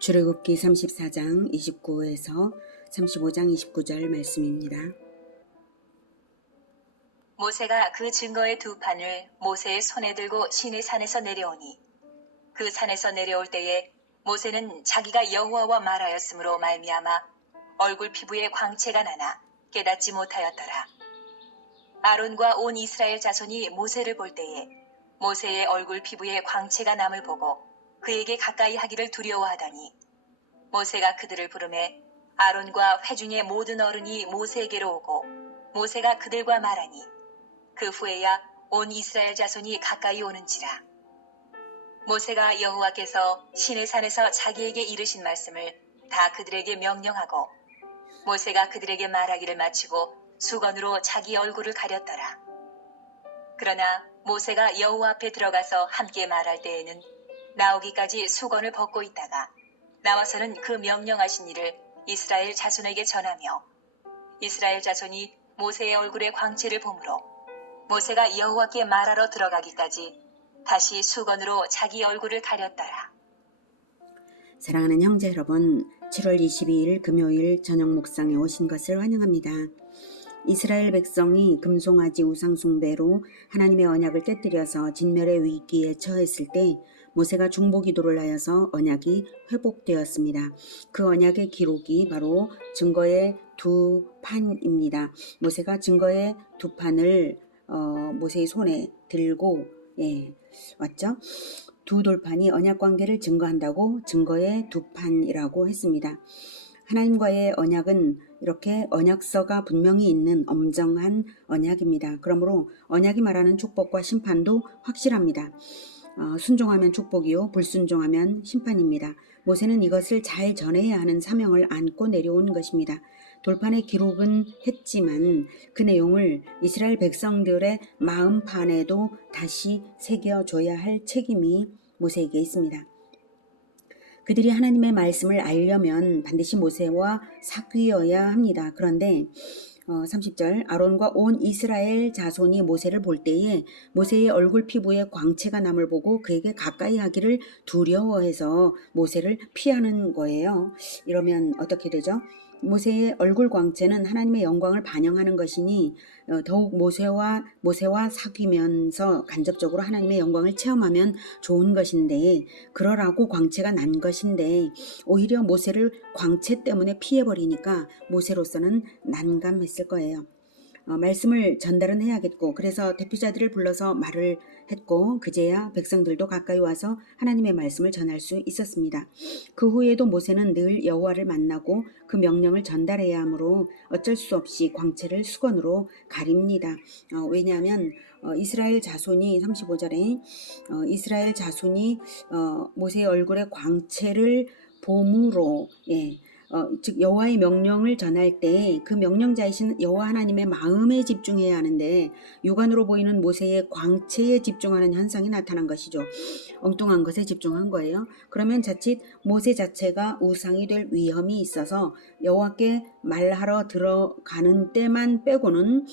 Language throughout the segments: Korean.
출애굽기 34장 29에서 35장 29절 말씀입니다. 모세가 그 증거의 두 판을 모세의 손에 들고 시내산에서 내려오니 그 산에서 내려올 때에 모세는 자기가 여호와와 말하였으므로 말미암아 얼굴 피부에 광채가 나나 깨닫지 못하였더라. 아론과 온 이스라엘 자손이 모세를 볼 때에 모세의 얼굴 피부에 광채가 남을 보고 그에게 가까이 하기를 두려워하다니 모세가 그들을 부르매 아론과 회중의 모든 어른이 모세에게로 오고 모세가 그들과 말하니 그 후에야 온 이스라엘 자손이 가까이 오는지라. 모세가 여호와께서 시내산에서 자기에게 이르신 말씀을 다 그들에게 명령하고 모세가 그들에게 말하기를 마치고 수건으로 자기 얼굴을 가렸더라. 그러나 모세가 여호와 앞에 들어가서 함께 말할 때에는 나오기까지 수건을 벗고 있다가 나와서는 그 명령하신 일을 이스라엘 자손에게 전하며 이스라엘 자손이 모세의 얼굴에 광채를 보므로 모세가 여호와께 말하러 들어가기까지 다시 수건으로 자기 얼굴을 가렸더라. 사랑하는 형제 여러분, 7월 22일 금요일 저녁 묵상에 오신 것을 환영합니다. 이스라엘 백성이 금송아지 우상 숭배로 하나님의 언약을 깨뜨려서 진멸의 위기에 처했을 때 모세가 중보 기도를 하여서 언약이 회복되었습니다. 그 언약의 기록이 바로 증거의 두 판입니다. 모세가 증거의 두 판을 모세의 손에 들고 왔죠. 두 돌판이 언약 관계를 증거한다고 증거의 두 판이라고 했습니다. 하나님과의 언약은 이렇게 언약서가 분명히 있는 엄정한 언약입니다. 그러므로 언약이 말하는 축복과 심판도 확실합니다. 순종하면 축복이요 불순종하면 심판입니다. 모세는 이것을 잘 전해야 하는 사명을 안고 내려온 것입니다. 돌판의 기록은 했지만 그 내용을 이스라엘 백성들의 마음판에도 다시 새겨줘야 할 책임이 모세에게 있습니다. 그들이 하나님의 말씀을 알려면 반드시 모세와 사귀어야 합니다. 그런데 30절 아론과 온 이스라엘 자손이 모세를 볼 때에 모세의 얼굴 피부에 광채가 남을 보고 그에게 가까이 하기를 두려워해서 모세를 피하는 거예요. 이러면 어떻게 되죠? 모세의 얼굴 광채는 하나님의 영광을 반영하는 것이니 더욱 모세와 사귀면서 간접적으로 하나님의 영광을 체험하면 좋은 것인데 그러라고 광채가 난 것인데 오히려 모세를 광채 때문에 피해버리니까 모세로서는 난감했을 거예요. 말씀을 전달은 해야겠고 그래서 대표자들을 불러서 말을 했고 그제야 백성들도 가까이 와서 하나님의 말씀을 전할 수 있었습니다. 그 후에도 모세는 늘 여호와를 만나고 그 명령을 전달해야 하므로 어쩔 수 없이 광채를 수건으로 가립니다. 왜냐하면 이스라엘 자손이 35절에 이스라엘 자손이 모세의 얼굴에 광채를 봄으로 즉 여호와의 명령을 전할 때 그 명령자이신 여호와 하나님의 마음에 집중해야 하는데 육안으로 보이는 모세의 광채에 집중하는 현상이 나타난 것이죠. 엉뚱한 것에 집중한 거예요. 그러면 자칫 모세 자체가 우상이 될 위험이 있어서 여호와께 말하러 들어가는 때만 빼고는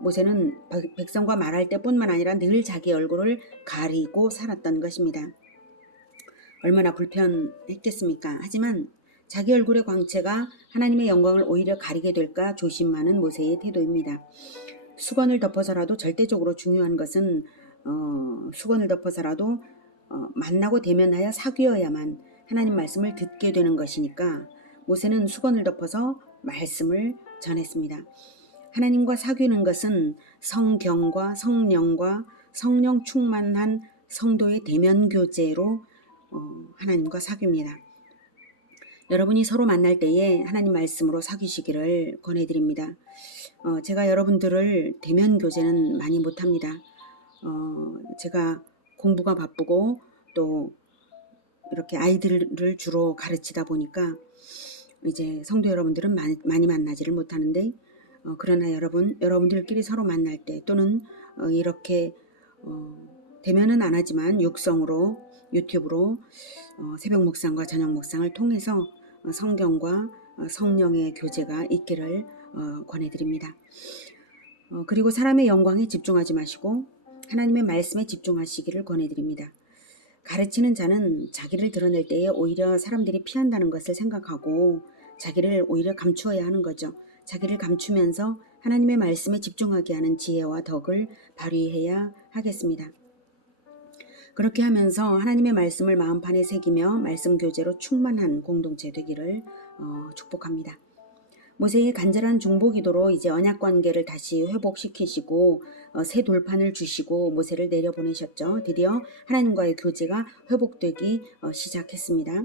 모세는 백성과 말할 때뿐만 아니라 늘 자기 얼굴을 가리고 살았던 것입니다. 얼마나 불편했겠습니까? 하지만 자기 얼굴의 광채가 하나님의 영광을 오히려 가리게 될까 조심하는 모세의 태도입니다. 수건을 덮어서라도 절대적으로 중요한 것은 수건을 덮어서라도 만나고 대면하여 사귀어야만 하나님 말씀을 듣게 되는 것이니까 모세는 수건을 덮어서 말씀을 전했습니다. 하나님과 사귀는 것은 성경과 성령과 성령 충만한 성도의 대면 교제로 하나님과 사귀입니다. 여러분이 서로 만날 때에 하나님 말씀으로 사귀시기를 권해드립니다. 제가 여러분들을 대면 교제는 많이 못합니다. 제가 공부가 바쁘고 또 이렇게 아이들을 주로 가르치다 보니까 이제 성도 여러분들은 많이 만나지를 못하는데 그러나 여러분들끼리 서로 만날 때 또는 이렇게 대면은 안 하지만 육성으로 유튜브로 새벽 묵상과 저녁 묵상을 통해서 성경과 성령의 교제가 있기를 권해드립니다. 그리고 사람의 영광에 집중하지 마시고 하나님의 말씀에 집중하시기를 권해드립니다. 가르치는 자는 자기를 드러낼 때에 오히려 사람들이 피한다는 것을 생각하고 자기를 오히려 감추어야 하는 거죠. 자기를 감추면서 하나님의 말씀에 집중하게 하는 지혜와 덕을 발휘해야 하겠습니다. 그렇게 하면서 하나님의 말씀을 마음판에 새기며 말씀 교제로 충만한 공동체 되기를 축복합니다. 모세의 간절한 중보기도로 이제 언약 관계를 다시 회복시키시고 새 돌판을 주시고 모세를 내려보내셨죠. 드디어 하나님과의 교제가 회복되기 시작했습니다.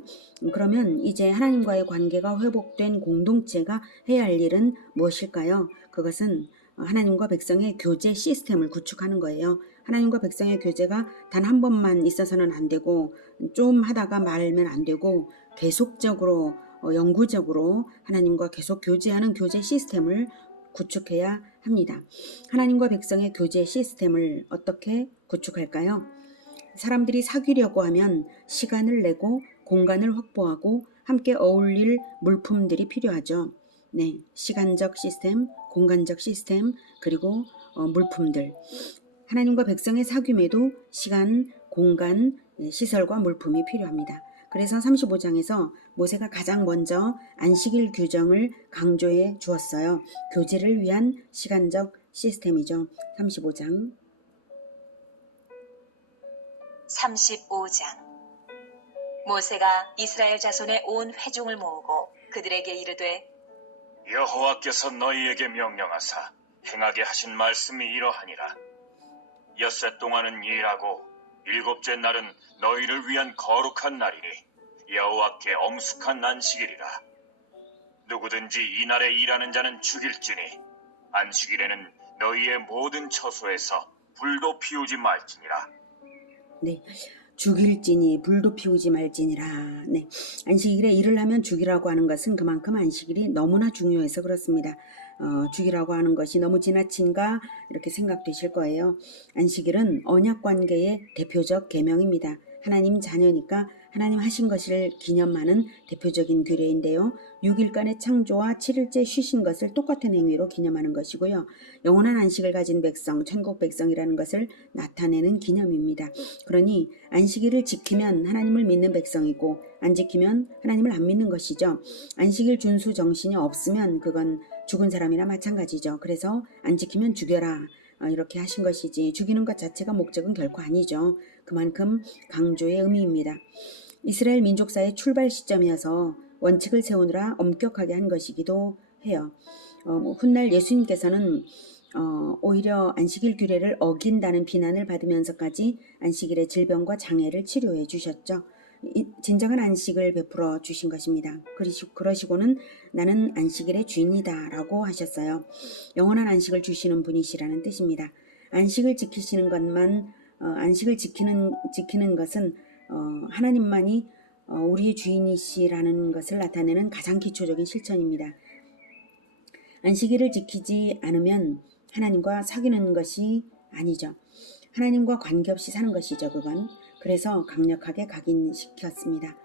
그러면 이제 하나님과의 관계가 회복된 공동체가 해야 할 일은 무엇일까요? 그것은 하나님과 백성의 교제 시스템을 구축하는 거예요. 하나님과 백성의 교제가 단 한 번만 있어서는 안 되고 좀 하다가 말면 안 되고 계속적으로 영구적으로 하나님과 계속 교제하는 교제 시스템을 구축해야 합니다. 하나님과 백성의 교제 시스템을 어떻게 구축할까요? 사람들이 사귀려고 하면 시간을 내고 공간을 확보하고 함께 어울릴 물품들이 필요하죠. 네, 시간적 시스템, 공간적 시스템, 그리고 물품들. 하나님과 백성의 사귐에도 시간, 공간, 시설과 물품이 필요합니다. 그래서 35장에서 모세가 가장 먼저 안식일 규정을 강조해 주었어요. 교제를 위한 시간적 시스템이죠. 35장. 35장 모세가 이스라엘 자손의 온 회중을 모으고 그들에게 이르되 여호와께서 너희에게 명령하사 행하게 하신 말씀이 이러하니라. 엿새 동안은 일하고 일곱째 날은 너희를 위한 거룩한 날이니 여호와께 엄숙한 안식일이라. 누구든지 이 날에 일하는 자는 죽일지니 안식일에는 너희의 모든 처소에서 불도 피우지 말지니라. 네, 죽일지니 불도 피우지 말지니라. 네, 안식일에 일을 하면 죽이라고 하는 것은 그만큼 안식일이 너무나 중요해서 그렇습니다. 죽이라고 하는 것이 너무 지나친가 이렇게 생각되실 거예요. 안식일은 언약 관계의 대표적 계명입니다. 하나님 자녀니까 하나님 하신 것을 기념하는 대표적인 규례인데요. 6일간의 창조와 7일째 쉬신 것을 똑같은 행위로 기념하는 것이고요. 영원한 안식을 가진 백성, 천국 백성이라는 것을 나타내는 기념입니다. 그러니 안식일을 지키면 하나님을 믿는 백성이고 안 지키면 하나님을 안 믿는 것이죠. 안식일 준수 정신이 없으면 그건 죽은 사람이나 마찬가지죠. 그래서 안 지키면 죽여라. 이렇게 하신 것이지 죽이는 것 자체가 목적은 결코 아니죠. 그만큼 강조의 의미입니다. 이스라엘 민족사의 출발 시점이어서 원칙을 세우느라 엄격하게 한 것이기도 해요. 훗날 예수님께서는 오히려 안식일 규례를 어긴다는 비난을 받으면서까지 안식일의 질병과 장애를 치료해 주셨죠. 진정한 안식을 베풀어 주신 것입니다. 그러시고는 나는 안식일의 주인이다 라고 하셨어요. 영원한 안식을 주시는 분이시라는 뜻입니다. 안식을 지키시는 것만 안식을 지키는 것은 하나님만이 우리의 주인이시라는 것을 나타내는 가장 기초적인 실천입니다. 안식일을 지키지 않으면 하나님과 사귀는 것이 아니죠. 하나님과 관계없이 사는 것이죠. 그건. 그래서 강력하게 각인시켰습니다.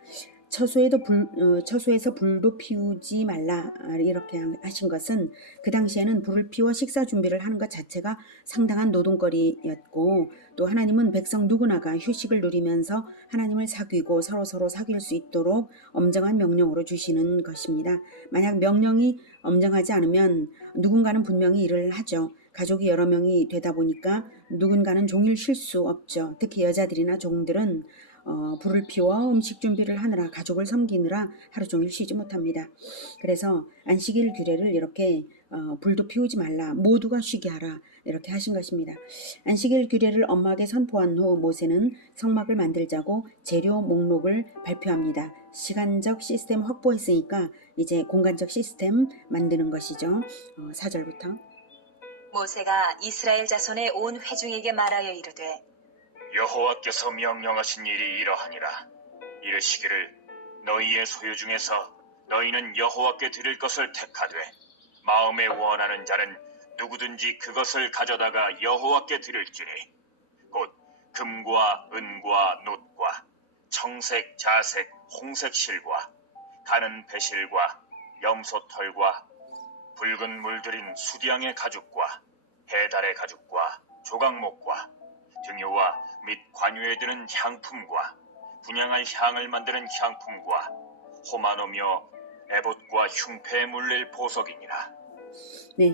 처소에서 불도 피우지 말라 이렇게 하신 것은 그 당시에는 불을 피워 식사 준비를 하는 것 자체가 상당한 노동거리였고 또 하나님은 백성 누구나가 휴식을 누리면서 하나님을 사귀고 서로 사귈 수 있도록 엄정한 명령으로 주시는 것입니다. 만약 명령이 엄정하지 않으면 누군가는 분명히 일을 하죠. 가족이 여러 명이 되다 보니까 누군가는 종일 쉴 수 없죠. 특히 여자들이나 종들은 불을 피워 음식 준비를 하느라 가족을 섬기느라 하루 종일 쉬지 못합니다. 그래서 안식일 규례를 이렇게 불도 피우지 말라 모두가 쉬게 하라 이렇게 하신 것입니다. 안식일 규례를 엄하게 선포한 후 모세는 성막을 만들자고 재료 목록을 발표합니다. 시간적 시스템 확보했으니까 이제 공간적 시스템 만드는 것이죠. 4절부터 모세가 이스라엘 자손의 온 회중에게 말하여 이르되 여호와께서 명령하신 일이 이러하니라. 이르시기를 너희의 소유 중에서 너희는 여호와께 드릴 것을 택하되 마음에 원하는 자는 누구든지 그것을 가져다가 여호와께 드릴지니 곧 금과 은과 놋과 청색, 자색, 홍색 실과 가는 배실과 염소털과 붉은 물들인 수디양의 가죽과 해달의 가죽과 조각목과 등유와 및 관유에 드는 향품과 분향할 향을 만드는 향품과 호마노며 에봇과 흉패에 물릴 보석이니라. 네,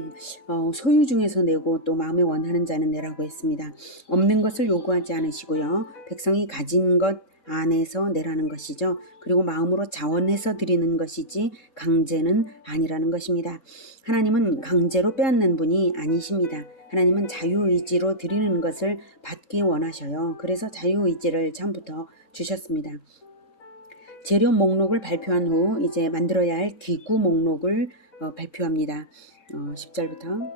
소유 중에서 내고 또 마음에 원하는 자는 내라고 했습니다. 없는 것을 요구하지 않으시고요. 백성이 가진 것 안에서 내라는 것이죠. 그리고 마음으로 자원해서 드리는 것이지 강제는 아니라는 것입니다. 하나님은 강제로 빼앗는 분이 아니십니다. 하나님은 자유의지로 드리는 것을 받기 원하셔요. 그래서 자유의지를 처음부터 주셨습니다. 재료 목록을 발표한 후 이제 만들어야 할 기구 목록을 발표합니다. 10절부터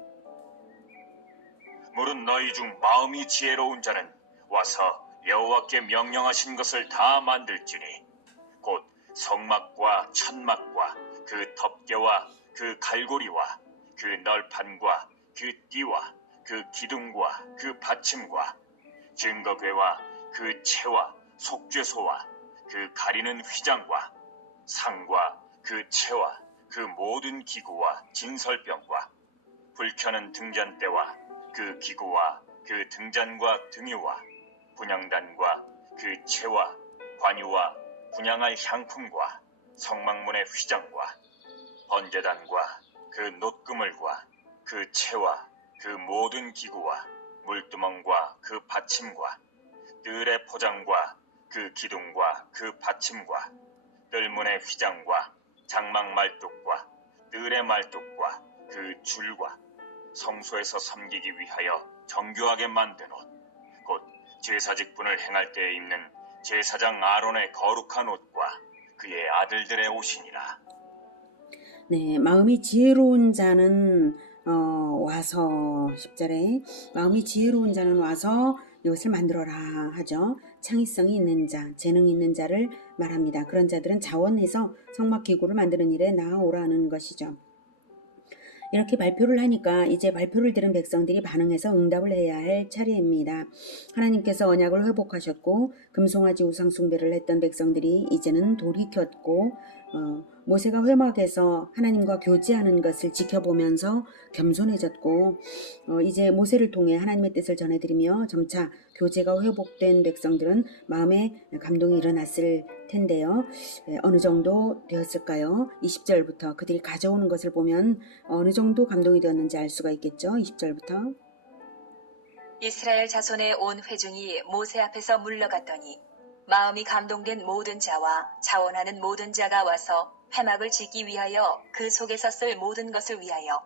무릇 너희 중 마음이 지혜로운 자는 와서 여호와께 명령하신 것을 다 만들지니 곧 성막과 천막과 그 덮개와 그 갈고리와 그 널판과 그 띠와 그 기둥과 그 받침과 증거궤와 그 채와 속죄소와 그 가리는 휘장과 상과 그 채와 그 모든 기구와 진설병과 불 켜는 등잔대와 그 기구와 그 등잔과 등유와 분향단과 그 채와 관유와 분향할 향품과 성막문의 휘장과 번제단과 그 놋그물과 그 채와 그 모든 기구와 물두멍과 그 받침과 뜰의 포장과 그 기둥과 그 받침과 뜰문의 휘장과 장막 말뚝과 뜰의 말뚝과 그 줄과 성소에서 섬기기 위하여 정교하게 만든 옷, 곧 제사직분을 행할 때에 입는 제사장 아론의 거룩한 옷과 그의 아들들의 옷이니라. 네, 마음이 지혜로운 자는 와서 10절에 마음이 지혜로운 자는 와서 이것을 만들어라 하죠. 창의성이 있는 자, 재능이 있는 자를 말합니다. 그런 자들은 자원해서 성막 기구를 만드는 일에 나아오라는 것이죠. 이렇게 발표를 하니까 이제 발표를 들은 백성들이 반응해서 응답을 해야 할 차례입니다. 하나님께서 언약을 회복하셨고 금송아지 우상 숭배를 했던 백성들이 이제는 돌이켰고 모세가 회막에서 하나님과 교제하는 것을 지켜보면서 겸손해졌고 이제 모세를 통해 하나님의 뜻을 전해드리며 점차 교제가 회복된 백성들은 마음에 감동이 일어났을 텐데요. 어느 정도 되었을까요? 20절부터 그들이 가져오는 것을 보면 어느 정도 감동이 되었는지 알 수가 있겠죠. 20절부터 이스라엘 자손의 온 회중이 모세 앞에서 물러갔더니 마음이 감동된 모든 자와 자원하는 모든 자가 와서 회막을 짓기 위하여 그 속에서 쓸 모든 것을 위하여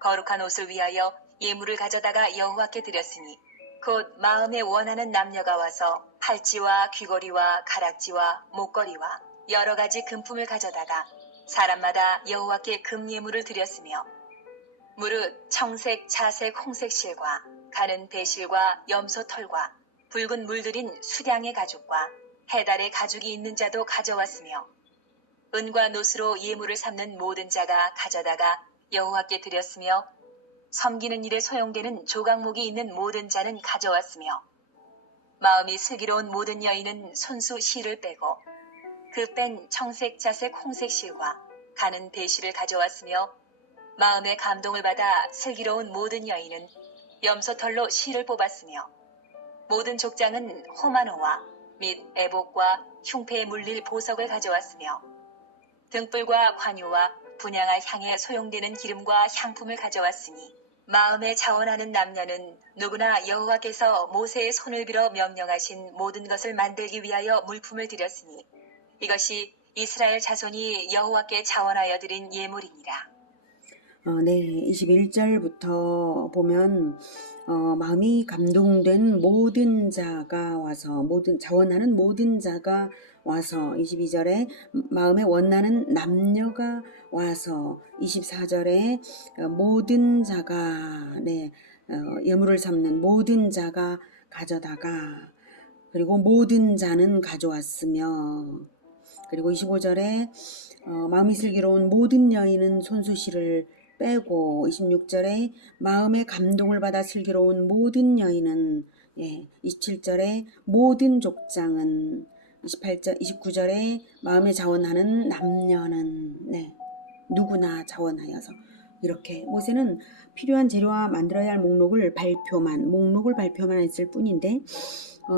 거룩한 옷을 위하여 예물을 가져다가 여호와께 드렸으니 곧 마음에 원하는 남녀가 와서 팔찌와 귀걸이와 가락지와 목걸이와 여러 가지 금품을 가져다가 사람마다 여호와께 금예물을 드렸으며 무릇 청색, 자색, 홍색 실과 가는 배실과 염소 털과 붉은 물들인 수량의 가죽과 해달의 가죽이 있는 자도 가져왔으며 은과 노스로 예물을 삼는 모든 자가 가져다가 여호와께 드렸으며 섬기는 일에 소용되는 조각목이 있는 모든 자는 가져왔으며 마음이 슬기로운 모든 여인은 손수 실을 빼고 그 뺀 청색, 자색, 홍색 실과 가는 배실을 가져왔으며 마음의 감동을 받아 슬기로운 모든 여인은 염소털로 실을 뽑았으며 모든 족장은 호마노와 및 에봇과 흉패에 물릴 보석을 가져왔으며 등불과 관유와 분향할 향에 소용되는 기름과 향품을 가져왔으니 마음에 자원하는 남녀는 누구나 여호와께서 모세의 손을 빌어 명령하신 모든 것을 만들기 위하여 물품을 드렸으니 이것이 이스라엘 자손이 여호와께 자원하여 드린 예물이니라. 네, 21절부터 보면 마음이 감동된 모든 자가 와서 자원하는 모든 자가 와서 22절에 마음에 원하는 남녀가 와서 24절에 모든 자가 예물을 삼는 모든 자가 가져다가 그리고 모든 자는 가져왔으며 그리고 25절에 마음이 슬기로운 모든 여인은 손수시를 빼고 26절에 마음의 감동을 받아 슬기로운 모든 여인은 27절에 모든 족장은 29절에 마음에 자원하는 남녀는 누구나 자원하여서 이렇게 모세는 필요한 재료와 만들어야 할 목록을 발표만 했을 뿐인데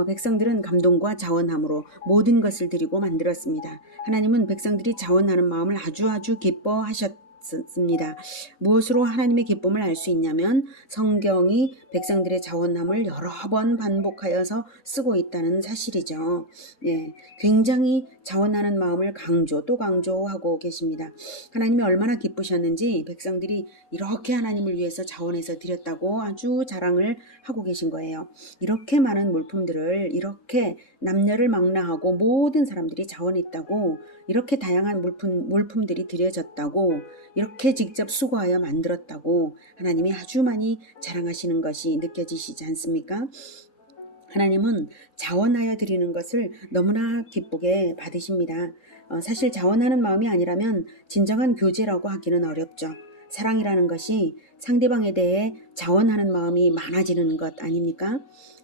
백성들은 감동과 자원함으로 모든 것을 드리고 만들었습니다. 하나님은 백성들이 자원하는 마음을 아주 기뻐하셨습니다. 무엇으로 하나님의 기쁨을 알 수 있냐면 성경이 백성들의 자원함을 여러 번 반복하여서 쓰고 있다는 사실이죠. 예, 굉장히 자원하는 마음을 강조하고 계십니다. 하나님이 얼마나 기쁘셨는지 백성들이 이렇게 하나님을 위해서 자원해서 드렸다고 아주 자랑을 하고 계신 거예요. 이렇게 많은 물품들을 이렇게 남녀를 망라하고 모든 사람들이 자원했다고, 이렇게 다양한 물품들이 드려졌다고, 이렇게 직접 수고하여 만들었다고 하나님이 아주 많이 자랑하시는 것이 느껴지시지 않습니까? 하나님은 자원하여 드리는 것을 너무나 기쁘게 받으십니다. 사실 자원하는 마음이 아니라면 진정한 교제라고 하기는 어렵죠. 사랑이라는 것이 상대방에 대해 자원하는 마음이 많아지는 것 아닙니까?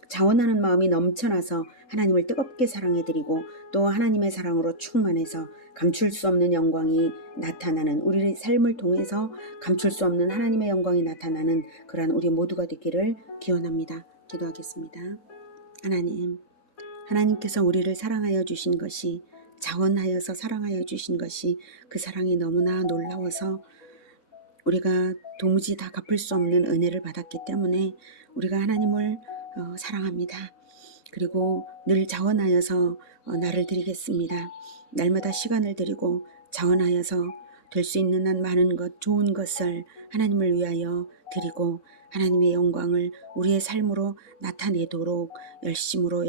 자원하는 마음이 넘쳐나서 하나님을 뜨겁게 사랑해드리고 또 하나님의 사랑으로 충만해서 감출 수 없는 영광이 나타나는, 우리의 삶을 통해서 감출 수 없는 하나님의 영광이 나타나는 그러한 우리 모두가 되기를 기원합니다. 기도하겠습니다. 하나님께서 우리를 사랑하여 주신 것이, 자원하여서 사랑하여 주신 것이, 그 사랑이 너무나 놀라워서 우리가 도무지 다 갚을 수 없는 은혜를 받았기 때문에 우리가 하나님을 사랑합니다. 그리고 늘 자원하여서 나를 드리겠습니다. 날마다 시간을 드리고 자원하여서 될 수 있는 한 많은 것, 좋은 것을 하나님을 위하여 드리고 하나님의 영광을 우리의 삶으로 나타내도록 열심으로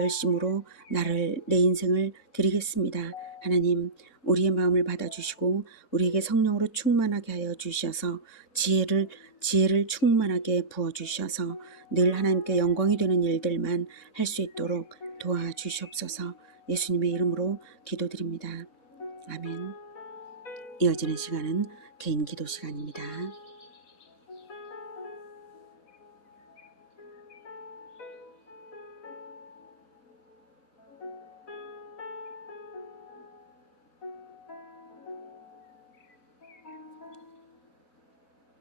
내 인생을 드리겠습니다. 하나님, 우리의 마음을 받아주시고 우리에게 성령으로 충만하게 하여 주셔서 지혜를 충만하게 부어주셔서 늘 하나님께 영광이 되는 일들만 할 수 있도록 도와주시옵소서. 예수님의 이름으로 기도드립니다. 아멘. 이어지는 시간은 개인 기도 시간입니다.